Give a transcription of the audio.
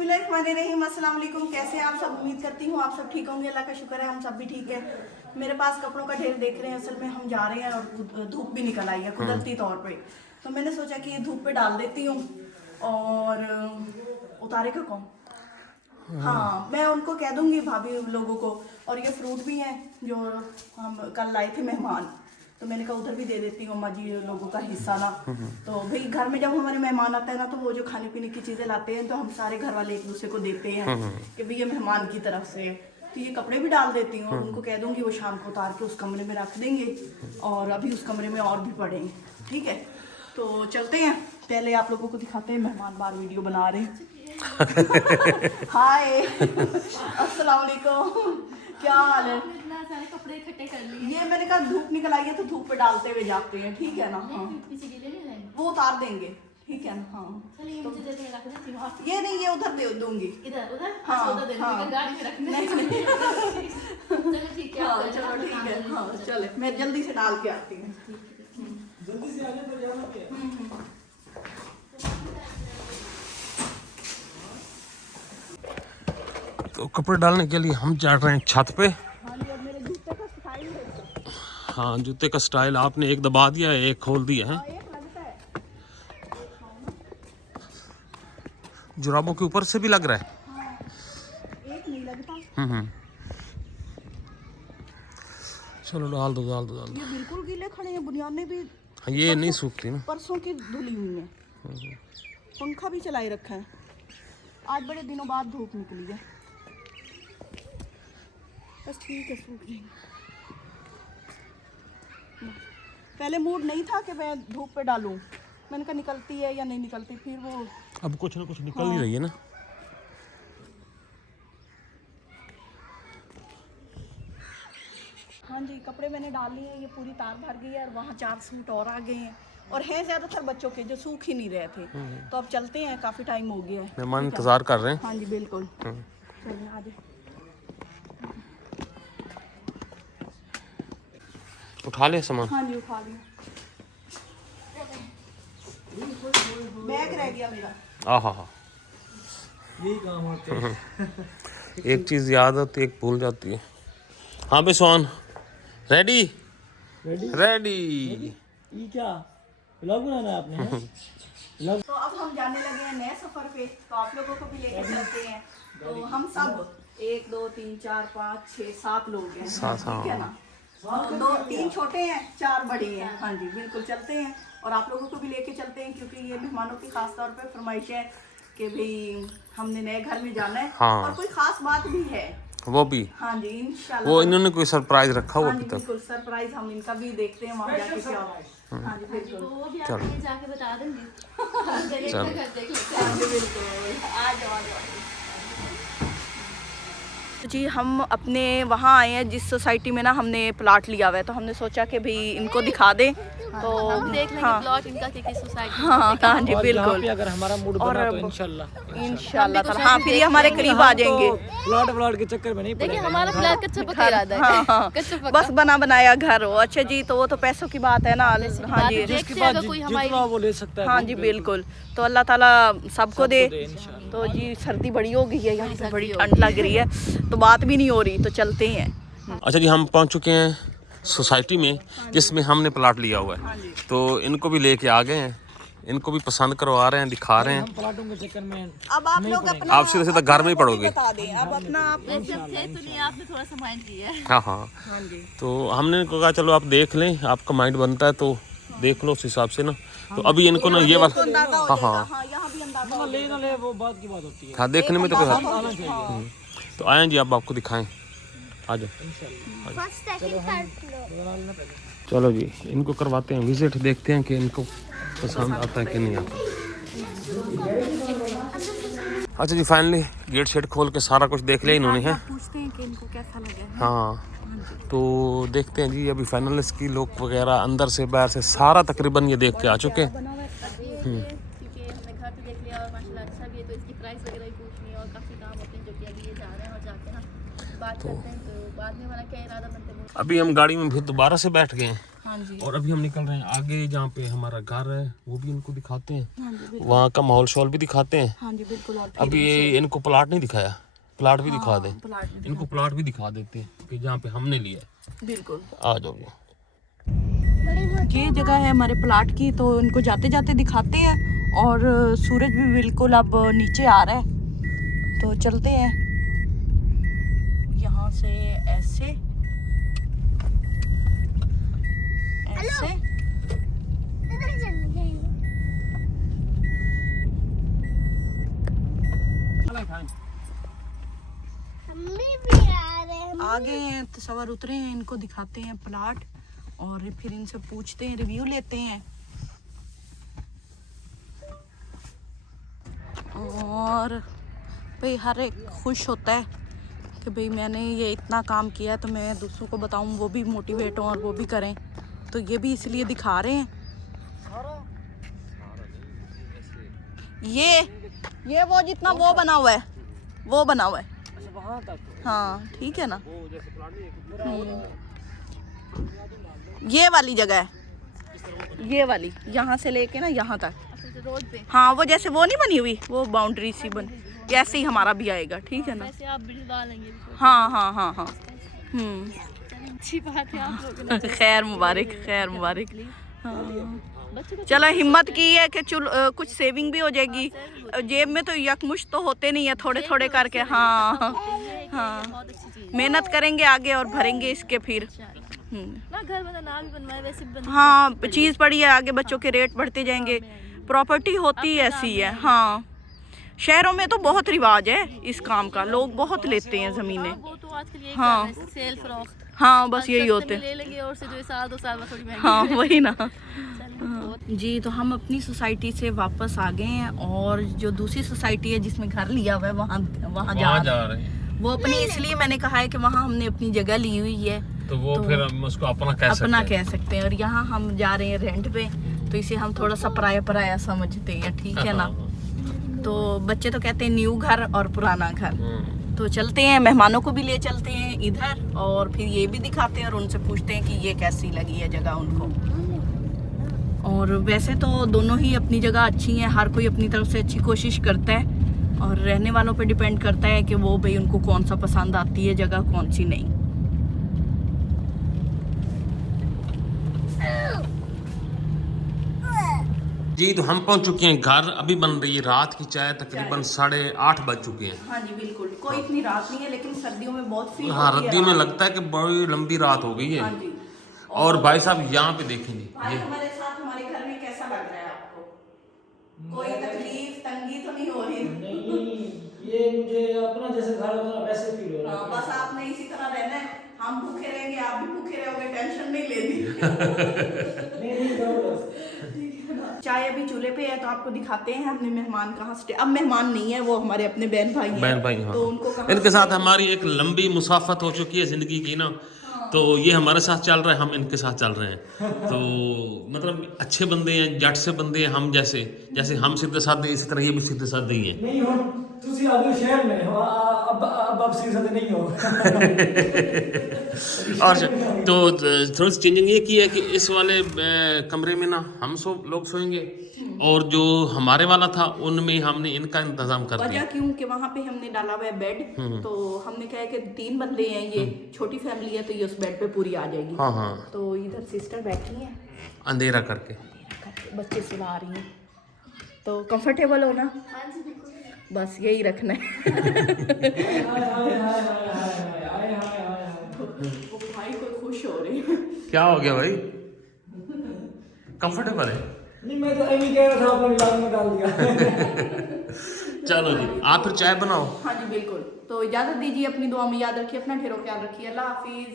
बिस्मिल्लाहिर्रहमानिर्रहीम। अस्सलाम वालेकुम। कैसे हैं आप सब? उम्मीद करती हूँ आप सब ठीक होंगे। अल्लाह का शुक्र है हम सब भी ठीक है। मेरे पास कपड़ों का ढेर देख रहे हैं। असल में हम जा रहे हैं और धूप भी निकल आई है कुदरती तौर पे, तो मैंने सोचा कि ये धूप पे डाल देती हूँ और उतारे का कौन। हाँ, मैं उनको कह दूंगी भाभी लोगों को। और ये फ्रूट भी हैं जो हम कल लाए थे मेहमान, तो मैंने कहा उधर भी दे देती हूँ अम्मा जी लोगों का हिस्सा ना। तो भाई घर में जब हमारे मेहमान आते हैं ना, तो वो जो खाने पीने की चीज़ें लाते हैं तो हम सारे घर वाले एक दूसरे को देते हैं कि भाई ये मेहमान की तरफ से। तो ये कपड़े भी डाल देती हूँ और उनको कह दूंगी वो शाम को उतार के उस कमरे में रख देंगे और अभी उस कमरे में और भी पड़ेंगे। ठीक है, तो चलते हैं। पहले आप लोगों को दिखाते हैं मेहमान बाहर वीडियो बना रहे हैं। हाय अस्सलाम वालेकुम, क्या हाल है? इतना सारे कपड़े इकट्ठे कर लिए। ये मैंने कहा धूप निकल आई है तो धूप पे डालते हुए जाते हैं, ठीक है ना? हाँ, वो उतार देंगे, ठीक है ना? हाँ चलिए मुझे दे देना, रख देती हूँ। ये नहीं, ये उधर दे दूंगी। इधर उधर हाँ, उधर दे हाँ। दूँगी, गाड़ी में रखने। चलो ठीक है। हाँ चलो ठीक है। हाँ चले, मैं जल्दी से डाल के आती हूँ। जल्दी से आने तो जाना क्या? तो कपड़े डालने के लिए हम चढ़ रहे हैं छत पे। हाँ, जूते का स्टाइल आपने एक दबा दिया है, एक खोल दिया है। जुराबों के ऊपर से भी लग रहा है। एक नहीं लगता। चलो डाल दो डाल दो डाल दो। ये बिल्कुल गीले खड़े हैं, बुनियादें भी हाँ, ये नहीं सूखती ना। परसों की धुली हुई है। पंखा भी चलाए रखा है। आज बड़े दिनों बाद धूप निकली है। बस ठीक है, सूख जाएंगे। पहले मूड नहीं था कि मैं धूप पे डालूं, मैंने कहा निकलती है या नहीं निकलती, फिर वो अब कुछ ना कुछ निकल ही रही है ना। हाँ जी, कपड़े मैंने डाल लिए हैं। ये पूरी तार भर गई है और वहाँ 4 सूट और आ गए हैं और हैं ज़्यादातर बच्चों के जो सूख ही नहीं रहे थे। तो अब चलते हैं, काफ़ी टाइम हो गया है। मेहमान इंतजार कर रहे हैं। हाँ जी बिल्कुल। चलिए आ जाओ। उठा ले सामान। हाँ जी उठा लिया। बैग रह गया मेरा। आहा, यही काम होते हैं। एक चीज याद होती है, एक भूल जाती है। हाँ बे सोन, रेडी रेडी रेडी। ये क्या व्लॉग बनाना है आपने? व्लॉग तो अब हम जाने लगे हैं नए सफर पे, तो आप लोगों को भी लेके चलते हैं। तो हम सब 1 2 3 4 5 6 7 लोग हैं, ठीक है ना? 2 3 छोटे हैं, 4 बड़े हैं। हाँ जी बिल्कुल, चलते हैं और आप लोगों को भी लेके चलते हैं क्योंकि ये मेहमानों की खास तौर पे फरमाइश है कि भाई हमने नए घर में जाना है। हाँ। और कोई खास बात भी है वो भी, हाँ जी इंशाल्लाह। वो इन्होंने कोई सरप्राइज रखा हुआ हाँ जी अभी तक। बिल्कुल, सरप्राइज हम इनका भी देखते हैं वहाँ जाके क्या होता है। हाँ जी बिल्कुल। वो भी आपको जाके बता दूंगी। चलो। घर देख लेते हैं। हाँ जी बिल्कुल, आ जाओ आ जाओ। जी हम अपने वहाँ आए हैं जिस सोसाइटी में ना हमने प्लाट लिया हुआ है, तो हमने सोचा कि भाई इनको दिखा दें। तो हम देख लेंगे प्लॉट इनका किस सोसाइटी। हाँ हाँ जी और बिल्कुल। यहाँ पे अगर हमारा मूड बना तो इंशाल्लाह इंशाल्लाह ताला, हाँ फिर ये हमारे करीब आ जाएंगे। प्लॉट के चक्कर में नहीं देखिए पड़ेगा। हमारा फ्लैट कच्चा पक्का इरादा है। हाँ हाँ, कच्चा पक्का। बस बना बनाया घर हो। अच्छा जी, तो वो तो पैसों की बात है ना। हाँ जी जिसके देखते बाद अगर कोई हमारी जितना वो ले सकता है। हाँ जी बिल्कुल। तो अल्लाह ताला सबको दे। इंशाल्लाह। तो जी सर्दी बड़ी हो गई है, यहाँ पे बड़ी ठंड लग रही है, तो बात भी नहीं हो रही। तो चलते हैं। अच्छा जी, हम पहुंच चुके हैं सोसाइटी में जिसमें हमने प्लाट लिया हुआ है। तो इनको भी लेके आ गए हैं, इनको भी पसंद करवा रहे हैं, दिखा रहे हैं। हम प्लॉटों के चक्कर में अब आप लोग अपना आप सीधे सीधा घर में ही पढ़ोगे। बता दें अब अपना आप। ऐसे अब थे तो नहीं, आपने थोड़ा सा माइंड किया है। हाँ हाँ, हाँ जी तो हमने इनको कहा चलो आप देख लें, आपका माइंड बनता है तो देख लो उस हिसाब से ना। तो अभी इनको ना ये वाला, अंदाजा हो हाँ जाएगा। हाँ हाँ यहाँ भी अंदाजा ना हो ले ना ले वो बात की बात होती है। हाँ, देखने में तो कोई हद। आना चाहिए तो आए जी, अब आपको दिखाएं, आ जाओ। चलो जी, इनको करवाते हैं विजिट, देखते हैं कि इनको पसंद आता है कि नहीं आता। अच्छा जी, फाइनली गेट शेट खोल के सारा कुछ देख लिया इन्होंने है। पूछते हैं कि इनको कैसा लगा। हाँ, तो देखते हैं जी। अभी फाइनल इसकी लुक वगैरह अंदर से बाहर से सारा तकरीबन ये देख के आ चुके हैं। क्योंकि हमने घर पे देख लिया और माशाल्लाह अच्छा भी है, तो इसकी प्राइस वगैरह ही पूछनी है और काफ़ी काम होते हैं जो कि अभी ये जा रहे हैं और जाके ना बात करते हैं। तो बाद में हमारा क्या इरादा बनते हैं। अभी हम गाड़ी में फिर दोबारा से बैठ गए हैं हाँ जी। और अभी हम निकल रहे हैं आगे, जहाँ पे हमारा घर है वो भी इनको दिखाते हैं, हाँ जी बिल्कुल। वहाँ का माहौल शॉल भी दिखाते हैं। हाँ जी बिल्कुल। और फिर अभी इनको प्लाट नहीं दिखाया, प्लाट भी दिखा दें, प्लाट भी इनको प्लाट भी दिखा देते हैं कि जहाँ पे हमने लिया है। बिल्कुल। आ जाओ। ये जगह है हमारे प्लाट की, तो इनको जाते जाते दिखाते हैं। और सूरज भी बिल्कुल अब नीचे आ रहा है, तो चलते हैं यहाँ से ऐसे ऐसे। आगे हैं तो सवार उतरे हैं, इनको दिखाते हैं प्लाट और फिर इनसे पूछते हैं, रिव्यू लेते हैं। और भाई हर एक खुश होता है कि भाई मैंने ये इतना काम किया है तो मैं दूसरों को बताऊं, वो भी मोटिवेट हों और वो भी करें। तो ये भी इसलिए दिखा रहे हैं। ये वो जितना वो बना हुआ है, वो बना हुआ है। हाँ ठीक है ना। ये वाली जगह है, ये वाली यहाँ से लेके ना यहाँ तक। रोड पे हाँ वो जैसे वो नहीं बनी हुई, वो बाउंड्री सी बन, ऐसे ही हमारा भी आएगा। ठीक है ना। वैसे आप बिल्डा लेंगे भी। हाँ हाँ हाँ हाँ। अच्छी बात है, आप लोगों ने खैर मुबारक, खैर मुबारक। हाँ। बच्चों को चलो हिम्मत की है कि कुछ सेविंग भी हो जाएगी। जेब में तो यकमुश्त तो होते नहीं है, थोड़े थोड़े करके। हाँ हाँ, बहुत अच्छी चीज मेहनत करेंगे आगे और भरेंगे इसके फिर। है ना। घर बना ना भी बनवाए वैसे भी बन। हाँ चीज़ पड़ी है, आगे बच्चों के रेट बढ़ते जाएंगे। प्रॉपर्टी होती ऐसी है। हाँ शहरों में तो बहुत रिवाज है इस काम का, लोग बहुत लेते हैं ज़मीनें। वो तो आजकल यही हाँ। कर रहे हैं, सेल फरोख्त। हाँ बस यही होते हैं। ले लेंगे और से जो साल 2 साल में थोड़ी महंगी। हाँ वही ना। चलें। जी तो हम अपनी सोसाइटी से वापस आ गए हैं और जो दूसरी सोसाइटी है जिसमें घर लिया हुआ है वहाँ जा रहे हैं। वो अपनी, इसलिए मैंने कहा है कि वहाँ हमने अपनी जगह ली हुई है, तो वो फिर हम उसको अपना कह सकते अपना हैं। कह सकते हैं। और यहाँ हम जा रहे हैं रेंट पे, तो इसे हम थोड़ा सा पराया पराया समझते हैं। ठीक है ना। तो बच्चे तो कहते हैं न्यू घर और पुराना घर। तो चलते हैं, मेहमानों को भी ले चलते हैं इधर और फिर ये भी दिखाते हैं और उनसे पूछते हैं कि ये कैसी लगी है जगह उनको। और वैसे तो दोनों ही अपनी जगह अच्छी हैं, हर कोई अपनी तरफ से अच्छी कोशिश करता है और रहने वालों पे डिपेंड करता है कि वो भाई उनको कौन सा पसंद आती है जगह, कौन सी नहीं। जी तो हम पहुंच चुके हैं घर, अभी बन रही है रात की चाय, तकरीबन 8:30 बज चुके हैं। हाँ जी बिल्कुल, कोई इतनी रात नहीं है लेकिन सर्दियों में बहुत फील हाँ होती है रद्दी में रात। लगता है कि बड़ी लंबी रात हो गई है। हाँ जी। और भाई साहब यहाँ पे देखेंगे भाई ये हमारे साथ हमारे घर में कैसा लग रहा है आपको? कोई तकलीफ तंगी तो नहीं हो रही? नहीं, ये मुझे अपना जैसे घर होता है वैसे फील हो रहा हाँ है। बस आपने इसी तरह रहना है, हम भूखे रहेंगे आप भी भूखे रहोगे, टेंशन नहीं लेनी। नहीं जबरदस्त। चाय अभी चूल्हे पे है तो आपको दिखाते हैं हमने मेहमान कहाँ स्टे। अब मेहमान नहीं है, वो हमारे अपने बहन भाई हैं। बहन भाई। हाँ तो उनको कहाँ इनके साथ हमारी एक लंबी मुसाफत हो चुकी है जिंदगी की ना। तो ये हमारे साथ चल रहे हैं, हम इनके साथ चल रहे हैं। तो मतलब अच्छे बंदे हैं, जट से बंदे हैं हम जैसे, जैसे हम सीधे साधे इसी तरह ये भी सीधे साधे ही हैं। नहीं हो तुसी आगे शहर में हो, अब सीधे साधे नहीं हो। और तो थोड़ी सी चेंजिंग ये की है कि इस वाले कमरे में ना हम लोग सोएंगे और जो हमारे वाला था उनमें हमने इनका इंतजाम कर दिया। वजह क्यों कि वहाँ पे हमने डाला हुआ है बेड, तो हमने कहा है कि 3 बंदे हैं, ये छोटी फैमिली है तो ये उस बेड पे पूरी आ जाएगी। हाँ हाँ तो इधर सिस्टर बैठी हैं अंधेरा करके। बच्चे सुला रही हैं, तो कंफर्टेबल हो ना, बस यही रखना है। वो भाई को खुश हो रहे हैं। क्या हो गया भाई, कंफर्टेबल है? नहीं मैं तो ऐसे कह रहा था, अपने इलाज में डाल दिया। चलो जी आप फिर चाय बनाओ। हाँ जी बिल्कुल, तो इजाज़त दीजिए, अपनी दुआ में याद रखिए, अपना ढेरों ख्याल रखिए, अल्लाह हाफिज़।